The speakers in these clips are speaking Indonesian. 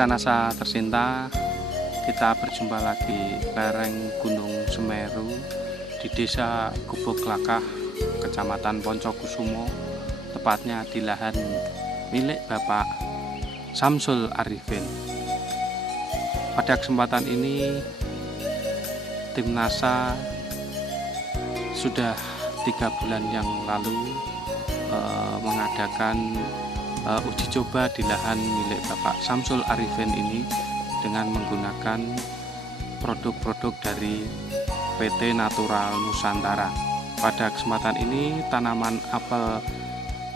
Nasa-nasa tercinta, kita berjumpa lagi lereng Gunung Semeru di Desa Gubuk Lakah, Kecamatan Poncokusumo, tepatnya di lahan milik Bapak Samsul Arifin. Pada kesempatan ini, tim NASA sudah 3 bulan yang lalu mengadakan uji coba di lahan milik Bapak Samsul Arifin ini dengan menggunakan produk-produk dari PT Natural Nusantara. Pada kesempatan ini, tanaman apel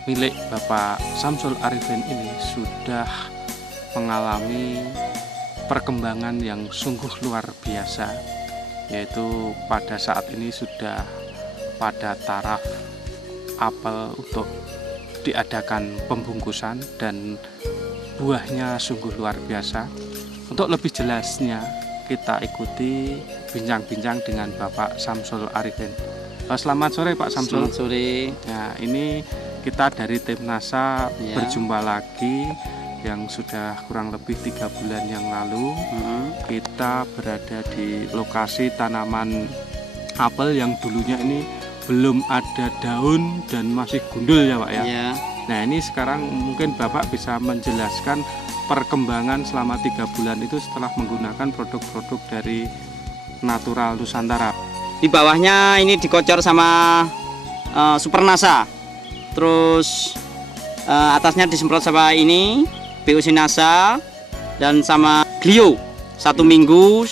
milik Bapak Samsul Arifin ini sudah mengalami perkembangan yang sungguh luar biasa, yaitu pada saat ini sudah pada taraf apel untuk diadakan pembungkusan dan buahnya sungguh luar biasa. Untuk lebih jelasnya, kita ikuti bincang-bincang dengan Bapak Samsul Arifin. Selamat sore Pak Samsul. Selamat sore. Ya, ini kita dari tim NASA berjumpa lagi yang sudah kurang lebih 3 bulan yang lalu. Kita berada di lokasi tanaman apel yang dulunya ini belum ada daun dan masih gundul ya Pak ya. Nah, ini sekarang mungkin Bapak bisa menjelaskan perkembangan selama 3 bulan itu setelah menggunakan produk-produk dari Natural Nusantara. Di bawahnya ini dikocor sama Super NASA. Terus atasnya disemprot sama ini POC NASA dan sama Glio 1 minggu.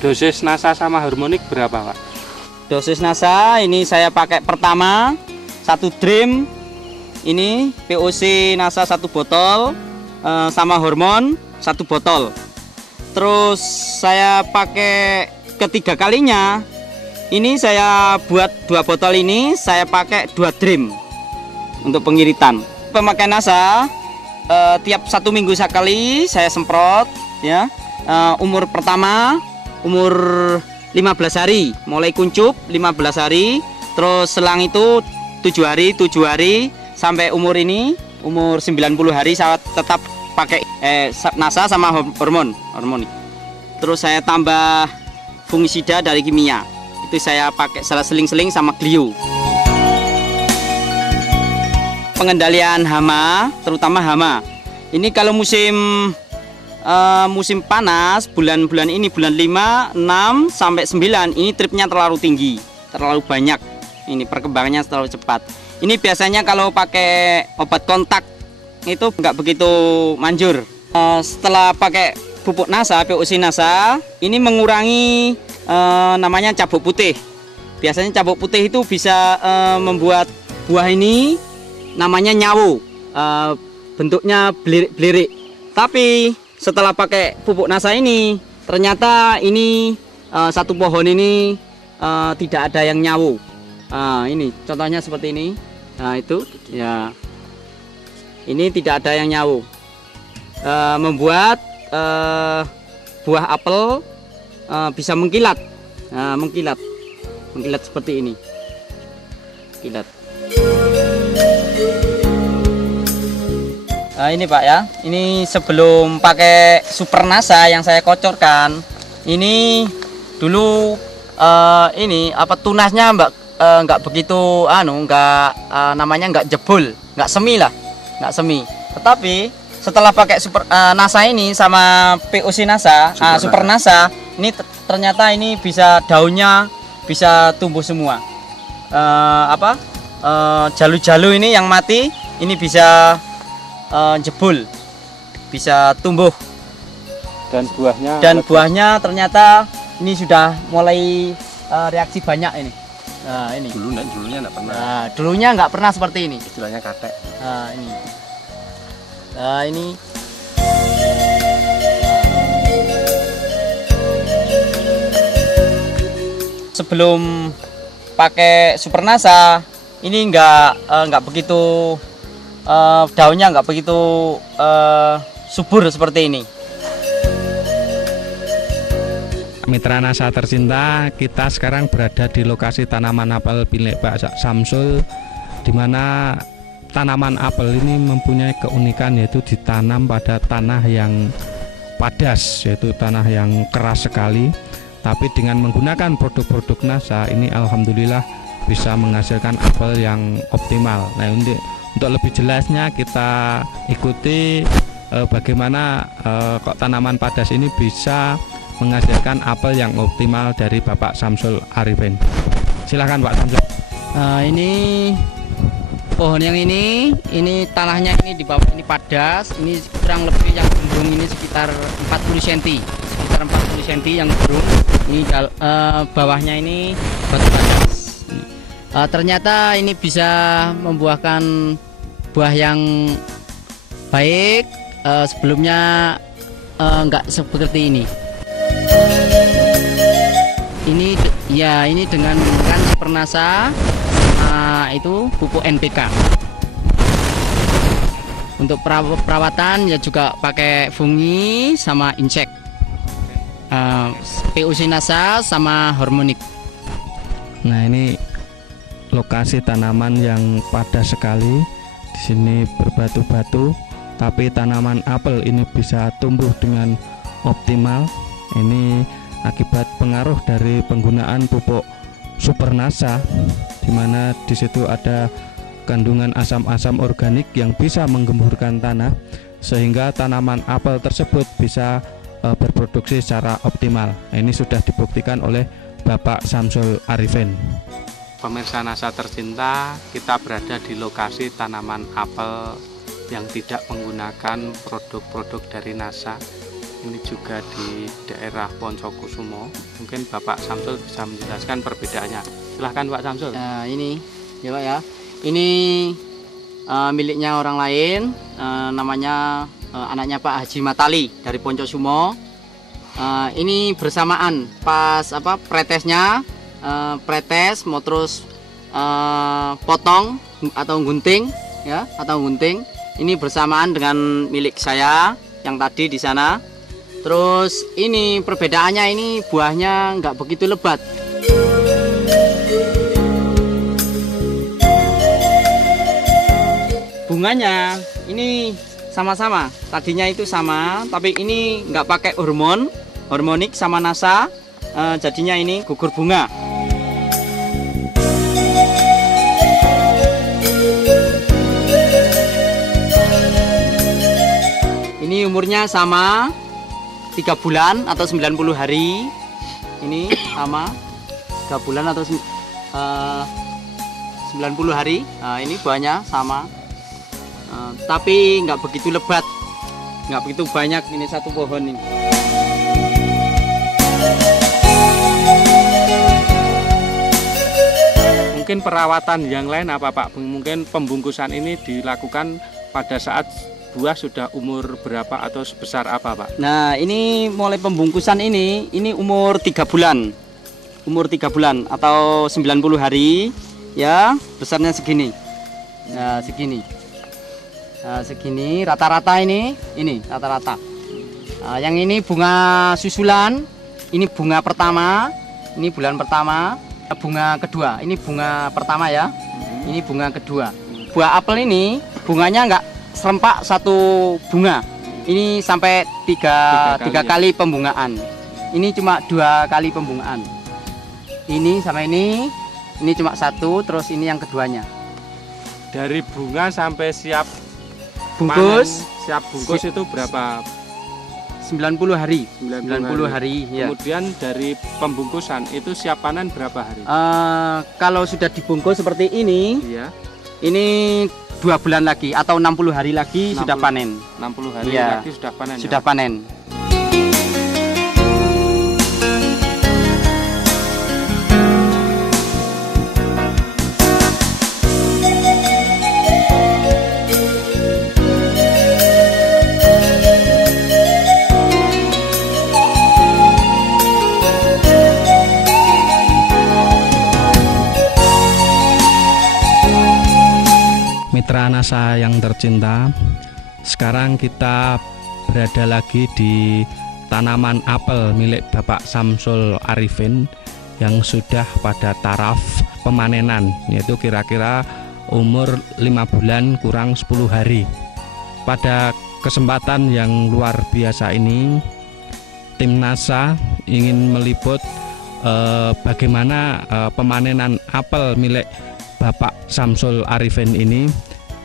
Dosis NASA sama harmonik berapa Pak? Dosis NASA ini saya pakai pertama 1 drim, ini POC NASA 1 botol, sama hormon 1 botol. Terus saya pakai ketiga kalinya, ini saya buat 2 botol ini saya pakai 2 drim untuk pengiritan. Pemakaian NASA tiap 1 minggu sekali saya semprot ya. Umur pertama umur 15 hari, mulai kuncup 15 hari, terus selang itu 7 hari sampai umur ini umur 90 hari saya tetap pakai NASA sama hormon. Terus saya tambah fungisida dari kimia, itu saya pakai salah seling-seling sama Glio. Pengendalian hama, terutama hama ini kalau musim panas, bulan-bulan ini, bulan 5, 6, sampai 9, ini tripnya terlalu tinggi, terlalu banyak, ini perkembangannya terlalu cepat. Ini biasanya kalau pakai obat kontak itu nggak begitu manjur. Setelah pakai pupuk NASA, POC NASA, ini mengurangi namanya cabuk putih. Biasanya cabuk putih itu bisa membuat buah ini namanya nyawu, bentuknya belirik-belirik. Tapi setelah pakai pupuk NASA ini, ternyata ini satu pohon ini tidak ada yang nyawu. Ini contohnya seperti ini. Nah itu ya, ini tidak ada yang nyawu, membuat buah apel bisa mengkilat, mengkilat seperti ini, kilat. Ini Pak ya, ini sebelum pakai Super NASA yang saya kocorkan, ini dulu ini apa tunasnya nggak begitu namanya nggak jebol, nggak semi lah, nggak semi. Tetapi setelah pakai Super NASA ini sama POC NASA, Super NASA, ini ternyata ini bisa daunnya bisa tumbuh semua. Jalu-jalu ini yang mati ini bisa jebol, bisa tumbuh, dan buahnya ternyata ini sudah mulai reaksi banyak ini. Nah ini dulunya nggak pernah. Nah, dulunya nggak pernah seperti ini, istilahnya katek. Nah ini, nah ini sebelum pakai Super NASA ini nggak begitu daunnya nggak begitu subur seperti ini. Mitra NASA tercinta, kita sekarang berada di lokasi tanaman apel milik Pak Samsul, di mana tanaman apel ini mempunyai keunikan yaitu ditanam pada tanah yang padas, yaitu tanah yang keras sekali. Tapi dengan menggunakan produk-produk NASA ini alhamdulillah bisa menghasilkan apel yang optimal. Nah, untuk lebih jelasnya kita ikuti bagaimana kok tanaman padas ini bisa menghasilkan apel yang optimal dari Bapak Samsul Arifin. Silahkan Pak Samsul. Ini pohon yang ini tanahnya ini di bawah ini padas, ini kurang lebih yang gendung ini sekitar 40 cm, yang gendung. Ini bawahnya ini batu padas. Ternyata ini bisa membuahkan buah yang baik. Sebelumnya enggak seperti ini. Ini dengan menggunakan Supernasa, itu pupuk NPK. Untuk perawatan ya juga pakai fungi sama insek, PUC NASA sama hormonik. Nah, ini lokasi tanaman yang padas sekali. Di sini berbatu-batu, tapi tanaman apel ini bisa tumbuh dengan optimal. Ini akibat pengaruh dari penggunaan pupuk Supernasa, di mana di situ ada kandungan asam-asam organik yang bisa menggemburkan tanah, sehingga tanaman apel tersebut bisa berproduksi secara optimal. Nah, ini sudah dibuktikan oleh Bapak Samsul Arifin. Pemirsa NASA tercinta, kita berada di lokasi tanaman apel yang tidak menggunakan produk-produk dari NASA. Ini juga di daerah Poncokusumo. Mungkin Bapak Samsul bisa menjelaskan perbedaannya. Silahkan Pak Samsul. Ini ya Pak ya. Ini miliknya orang lain, namanya anaknya Pak Haji Matali dari Poncokusumo. Ini bersamaan pas pretesnya. Pretes mau terus potong atau gunting ya, ini bersamaan dengan milik saya yang tadi di sana. Terus ini perbedaannya, ini buahnya nggak begitu lebat. Bunganya ini sama-sama, tadinya itu sama, tapi ini nggak pakai hormonik sama NASA, jadinya ini gugur bunga. Ini umurnya sama 3 bulan atau 90 hari. Ini sama 3 bulan atau 90 hari. Nah, ini buahnya sama, tapi nggak begitu lebat, nggak begitu banyak. Ini satu pohon ini. Mungkin perawatan yang lain apa Pak? Mungkin pembungkusan ini dilakukan pada saat buah sudah umur berapa atau sebesar apa Pak? Nah, ini mulai pembungkusan ini umur 3 bulan. Umur 3 bulan atau 90 hari ya, besarnya segini. Nah, segini. Nah, segini rata-rata ini rata-rata. Nah, yang ini bunga susulan, ini bunga pertama, ini bulan pertama, bunga kedua. Ini bunga pertama ya. Ini bunga kedua. Buah apel ini bunganya enggak serempak satu bunga. Ini sampai tiga kali pembungaan. Ini cuma 2 kali pembungaan. Ini sama ini cuma 1, terus ini yang keduanya. Dari bunga sampai siap bungkus, siap bungkus itu berapa? 90 hari. 90 hari ya. Kemudian dari pembungkusan itu siap panen berapa hari? Kalau sudah dibungkus seperti ini, iya. Ini 2 bulan lagi atau 60 hari lagi sudah panen. 60 hari ya, lagi sudah panen. Sudah ya? Panen. Mitra NASA yang tercinta, sekarang kita berada lagi di tanaman apel milik Bapak Samsul Arifin yang sudah pada taraf pemanenan, yaitu kira-kira umur 5 bulan kurang 10 hari. Pada kesempatan yang luar biasa ini, tim NASA ingin meliput bagaimana pemanenan apel milik Bapak Samsul Arifin ini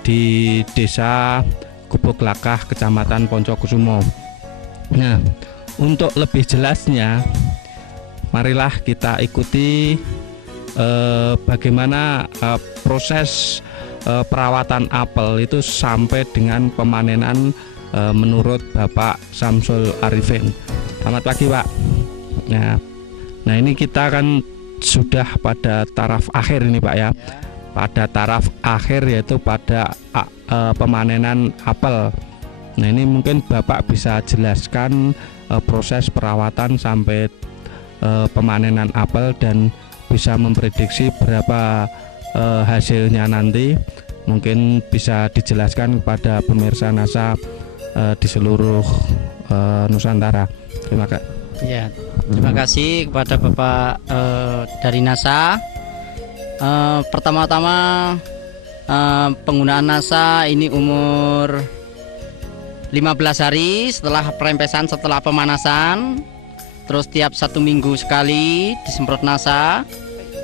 di Desa Gubuk Lakah, Kecamatan Poncokusumo. Nah, untuk lebih jelasnya, marilah kita ikuti bagaimana proses perawatan apel itu sampai dengan pemanenan menurut Bapak Samsul Arifin. Selamat pagi, Pak. Nah ini kita kan sudah pada taraf akhir ini, Pak ya. Pada taraf akhir, yaitu pada pemanenan apel. Nah ini mungkin Bapak bisa jelaskan proses perawatan sampai pemanenan apel dan bisa memprediksi berapa hasilnya nanti. Mungkin bisa dijelaskan kepada pemirsa NASA di seluruh Nusantara. Terima kasih kepada Bapak dari NASA. Pertama-tama penggunaan NASA ini umur 15 hari setelah perempesan, setelah pemanasan. Terus tiap 1 minggu sekali disemprot NASA,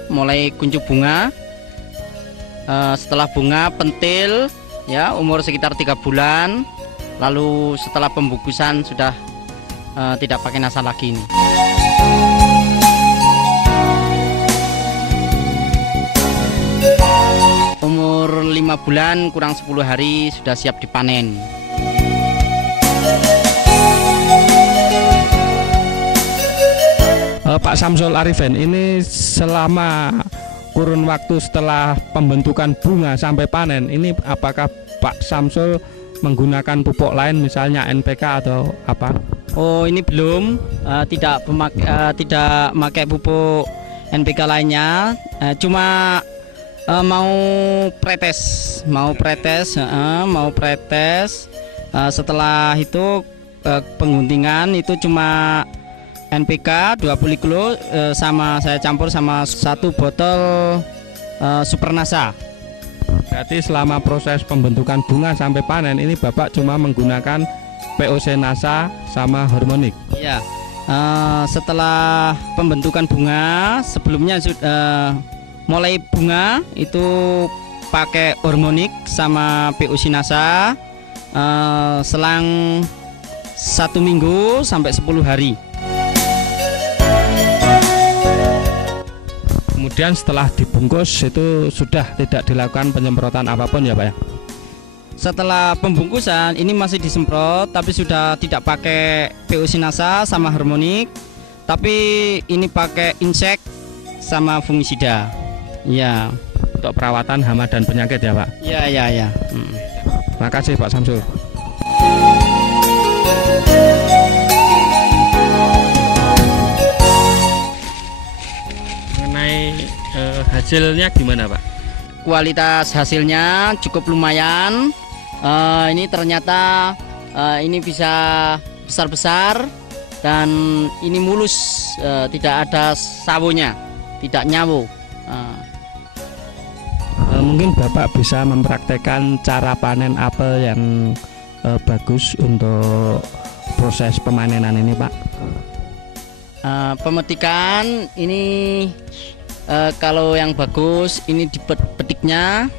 mulai kuncup bunga. Setelah bunga pentil, ya, umur sekitar 3 bulan. Lalu setelah pembungkusan sudah tidak pakai NASA lagi ini. Umur 5 bulan kurang 10 hari sudah siap dipanen. Pak Samsul Arifin, ini selama kurun waktu setelah pembentukan bunga sampai panen, ini apakah Pak Samsul menggunakan pupuk lain, misalnya NPK atau apa? Oh, ini belum, tidak pakai pupuk NPK lainnya, cuma mau pretes. Setelah itu pengguntingan itu cuma NPK 20 kilo sama saya campur sama 1 botol Super NASA. Berarti selama proses pembentukan bunga sampai panen ini Bapak cuma menggunakan POC NASA sama hormonik. Iya. Setelah pembentukan bunga, sebelumnya mulai bunga itu pakai hormonik sama POC NASA selang 1 minggu sampai 10 hari. Kemudian setelah dibungkus itu sudah tidak dilakukan penyemprotan apapun ya, Pak ya? Setelah pembungkusan ini masih disemprot, tapi sudah tidak pakai POC NASA sama hormonik, tapi ini pakai insek sama fungisida. Ya. Untuk perawatan hama dan penyakit ya, Pak? Ya. Terima kasih Pak Samsul. Hasilnya gimana, Pak? Kualitas hasilnya cukup lumayan. Ini ternyata ini bisa besar-besar dan ini mulus, tidak ada sawonya, tidak nyawo. Mungkin Bapak bisa mempraktekkan cara panen apel yang bagus untuk proses pemanenan ini, Pak. Pemetikan ini kalau yang bagus ini dipetiknya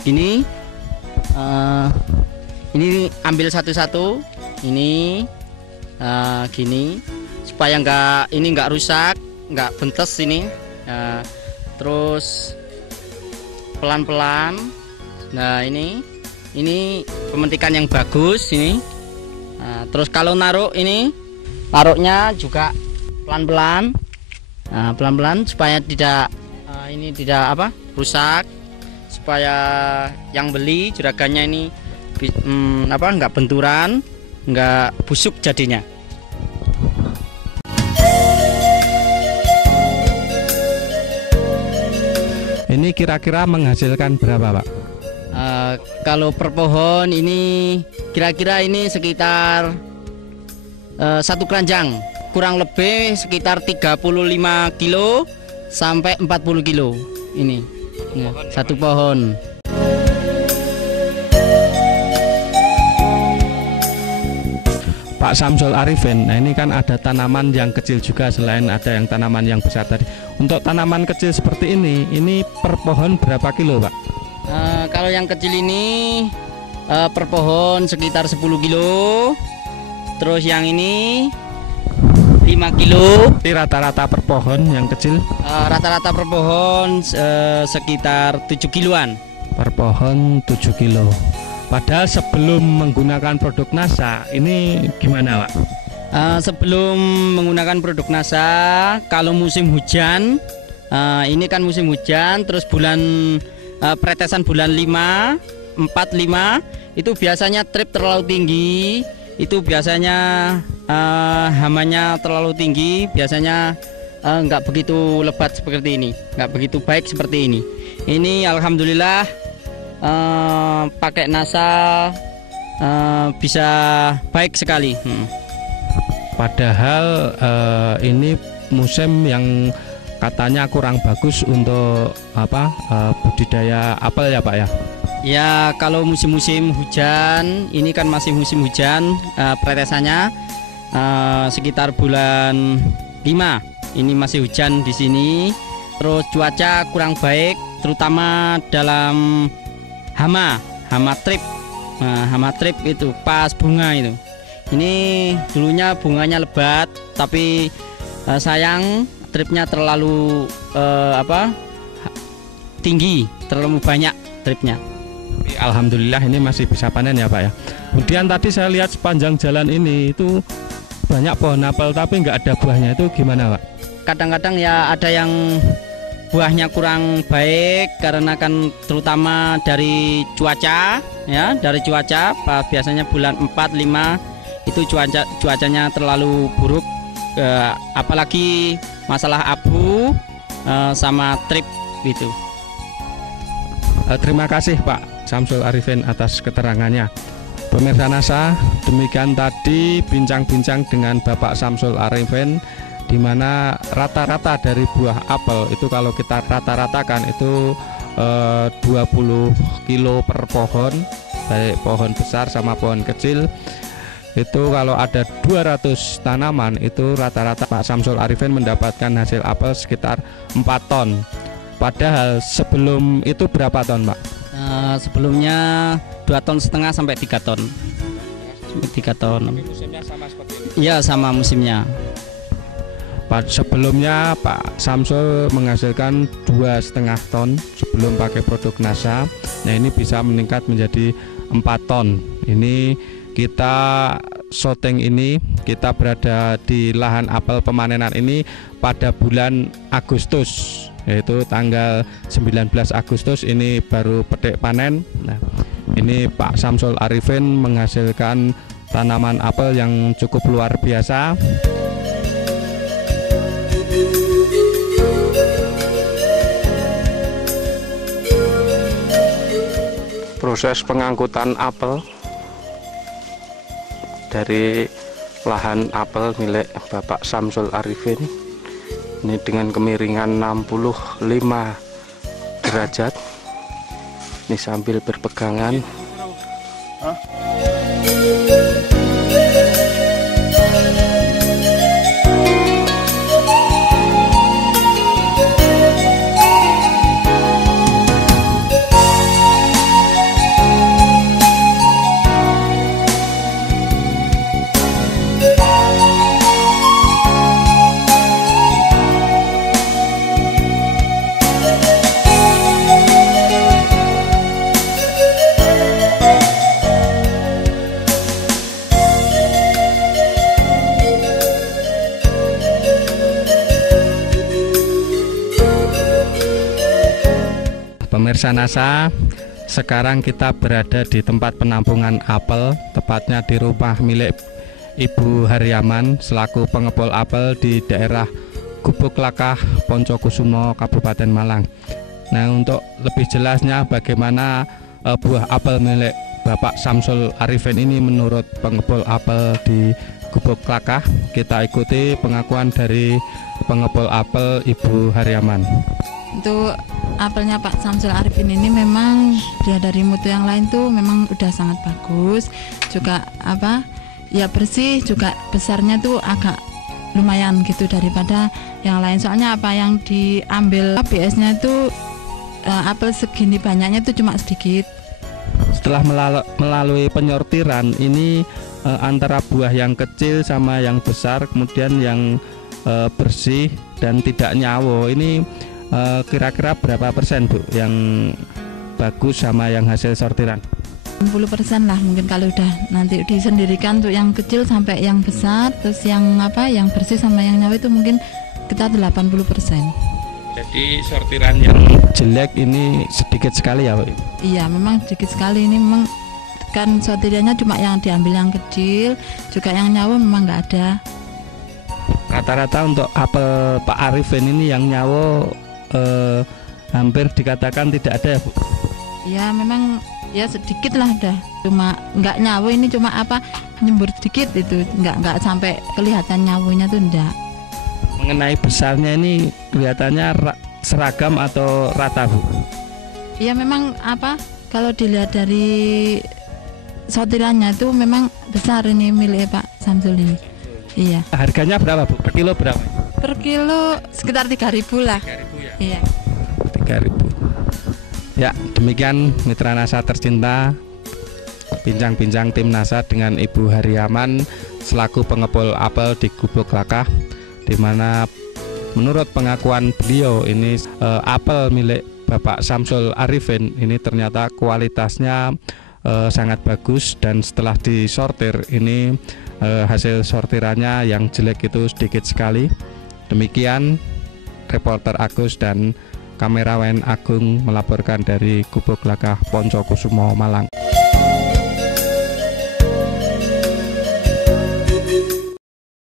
gini, ini ambil satu-satu, ini gini supaya nggak rusak, nggak bentes ini. Terus pelan-pelan. Nah ini pemetikan yang bagus ini. Terus kalau naruhnya juga pelan-pelan. Nah, pelan-pelan supaya tidak rusak, supaya yang beli juragannya ini nggak benturan, nggak busuk jadinya. Ini kira-kira menghasilkan berapa, Pak? Kalau per pohon ini kira-kira ini sekitar 1 keranjang, kurang lebih sekitar 35 kilo sampai 40 kilo ini ya, 1 pohon. Pak Samsul Arifin. Nah, ini kan ada tanaman yang kecil juga selain ada yang tanaman yang besar tadi. Untuk tanaman kecil seperti ini per pohon berapa kilo, Pak? Kalau yang kecil ini per pohon sekitar 10 kilo. Terus yang ini 5 kilo. Rata-rata per pohon yang kecil? Rata-rata per pohon sekitar 7 kiloan. Per pohon 7 kilo. Padahal sebelum menggunakan produk NASA ini gimana, Pak? Sebelum menggunakan produk NASA, kalau musim hujan, ini kan musim hujan, terus pretesan bulan 5, 4, 5, itu biasanya trip terlalu tinggi, itu biasanya hamanya terlalu tinggi, biasanya nggak begitu lebat seperti ini, nggak begitu baik seperti ini. Ini alhamdulillah pakai NASA bisa baik sekali. Padahal ini musim yang katanya kurang bagus untuk budidaya apel ya, Pak ya? Ya, kalau musim-musim hujan, ini kan masih musim hujan, pretesannya sekitar bulan 5. Ini masih hujan di sini. Terus cuaca kurang baik, terutama dalam hama trip. Hama trip itu pas bunga itu. Ini dulunya bunganya lebat, tapi sayang tripnya terlalu tinggi, terlalu banyak tripnya. Alhamdulillah ini masih bisa panen ya, Pak ya. Kemudian tadi saya lihat sepanjang jalan ini itu banyak pohon apel tapi nggak ada buahnya, itu gimana, Pak? Kadang-kadang ya ada yang buahnya kurang baik karena kan terutama dari cuaca ya, dari cuaca biasanya bulan 4, 5 itu cuacanya terlalu buruk, apalagi masalah abu sama trip gitu. Terima kasih Pak Samsul Arifin atas keterangannya. Pemirsa NASA, demikian tadi bincang-bincang dengan Bapak Samsul Arifin, di mana rata-rata dari buah apel itu kalau kita rata-ratakan itu 20 kilo per pohon, baik pohon besar sama pohon kecil. Itu kalau ada 200 tanaman itu rata-rata Pak Samsul Arifin mendapatkan hasil apel sekitar 4 ton. Padahal sebelum itu berapa ton, Pak? Sebelumnya 2,5 ton sampai 3 ton. 3 ton. Tapi musimnya sama seperti ini? Iya, sama musimnya. Sebelumnya Pak Samsul menghasilkan 2,5 ton sebelum pakai produk NASA. Nah, ini bisa meningkat menjadi 4 ton. Ini kita syuting ini, kita berada di lahan apel pemanenan ini pada bulan Agustus, yaitu tanggal 19 Agustus ini baru petik panen. Nah, ini Pak Samsul Arifin menghasilkan tanaman apel yang cukup luar biasa. Proses pengangkutan apel dari lahan apel milik Bapak Samsul Arifin ini dengan kemiringan 65 derajat. Ini sambil berpegangan. Pemirsa NASA, sekarang kita berada di tempat penampungan apel, tepatnya di rumah milik Ibu Haryaman selaku pengepul apel di daerah Gubuk Lakah, Poncokusumo, Kabupaten Malang. Nah, untuk lebih jelasnya bagaimana buah apel milik Bapak Samsul Arifin ini menurut pengepul apel di Gubuk Lakah, kita ikuti pengakuan dari pengepul apel Ibu Haryaman. Untuk apelnya Pak Samsul Arifin ini memang dia dari mutu yang lain tuh memang udah sangat bagus, juga ya bersih, juga besarnya tuh agak lumayan gitu daripada yang lain. Soalnya apa yang diambil ABS-nya itu apel segini banyaknya itu cuma sedikit. Setelah melalui penyortiran ini antara buah yang kecil sama yang besar, kemudian yang bersih dan tidak nyawo, ini kira-kira berapa persen Bu yang bagus sama yang hasil sortiran? 60% lah mungkin kalau udah nanti disendirikan untuk yang kecil sampai yang besar, terus yang yang bersih sama yang nyawa itu mungkin kita 80%. Jadi sortiran yang jelek ini sedikit sekali ya Bu? Iya, memang sedikit sekali. Ini memang kan sortirannya cuma yang diambil yang kecil, juga yang nyawa memang nggak ada. Rata-rata untuk apel Pak Arifin ini yang nyawo hampir dikatakan tidak ada ya Bu? Ya memang ya sedikit lah udah, cuma nggak nyawa, ini cuma nyembur sedikit itu, nggak sampai kelihatan nyawunya tuh enggak. Mengenai besarnya ini kelihatannya seragam atau rata Bu? Iya memang kalau dilihat dari sortirannya itu memang besar ini milik Pak Samsul ini. Iya. Harganya berapa Bu? Per kilo berapa? Per kilo sekitar 3.000 lah. 3.000 ya? Iya. 3.000. Ya, demikian mitra NASA tercinta, bincang-bincang tim NASA dengan Ibu Hariaman selaku pengepul apel di Gubuk Lakah, di mana menurut pengakuan beliau ini apel milik Bapak Samsul Arifin ini ternyata kualitasnya sangat bagus, dan setelah disortir ini hasil sortirannya yang jelek itu sedikit sekali. Demikian reporter Agus dan kamerawan Agung melaporkan dari Gubuk Lakah Poncokusumo, Malang.